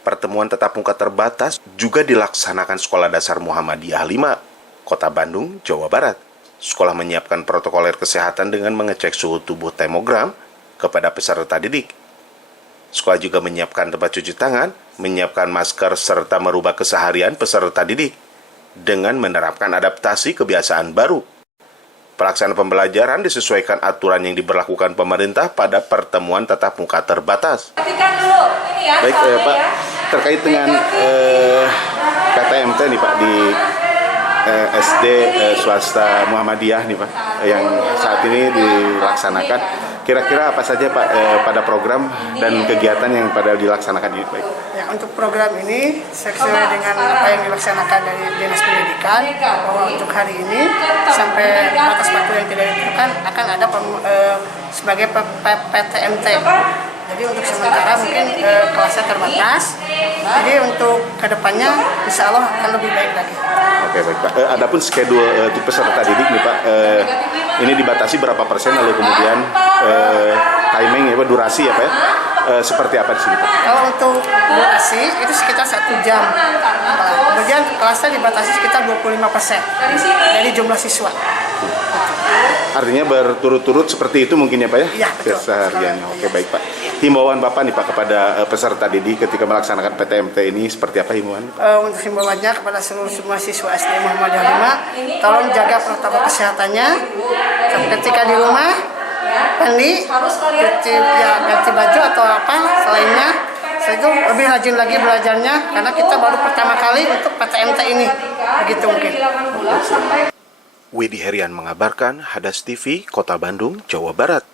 Pertemuan tatap muka terbatas juga dilaksanakan Sekolah Dasar Muhammadiyah 5, Kota Bandung, Jawa Barat. Sekolah menyiapkan protokoler kesehatan dengan mengecek suhu tubuh termogram kepada peserta didik. Sekolah juga menyiapkan tempat cuci tangan, menyiapkan masker, serta merubah keseharian peserta didik dengan menerapkan adaptasi kebiasaan baru. Pelaksanaan pembelajaran disesuaikan aturan yang diberlakukan pemerintah pada pertemuan tatap muka terbatas. Baik, Pak, terkait dengan PTMT nih Pak di SD swasta Muhammadiyah nih Pak, yang saat ini dilaksanakan. Kira-kira apa saja Pak pada program dan kegiatan yang pada dilaksanakan ini? Baik. Ya, untuk program ini sesuai dengan apa yang dilaksanakan dari Dinas Pendidikan, bahwa untuk hari ini sampai batas waktu yang tidak ditentukan akan ada sebagai PTMT. Jadi untuk sementara mungkin kelasnya terbatas. Jadi untuk kedepannya insya Allah akan lebih baik lagi. Oke, baik Pak. Adapun schedule untuk peserta didik nih Pak, ini dibatasi berapa persen, lalu kemudian timing ya Pak, durasi ya Pak ya? Seperti apa di sini Pak? Kalau untuk durasi itu sekitar 1 jam. Kemudian kelasnya dibatasi sekitar 25% dari jumlah siswa. Artinya berturut-turut seperti itu mungkin ya Pak ya? Iya, betul. Kesehariannya. Oke, baik Pak. Himbauan Bapak nih Pak kepada peserta didik ketika melaksanakan PTMT ini seperti apa himbauan? Untuk himbauannya kepada seluruh semua siswa SD Muhammadiyah 5, tolong jaga protokol kesehatannya. Ketika di rumah, mandi, ganti baju atau apa selainnya. Setelah itu lebih rajin lagi belajarnya karena kita baru pertama kali untuk PTMT ini. Begitu mungkin. Widi Herian mengabarkan, Hadas TV, Kota Bandung, Jawa Barat.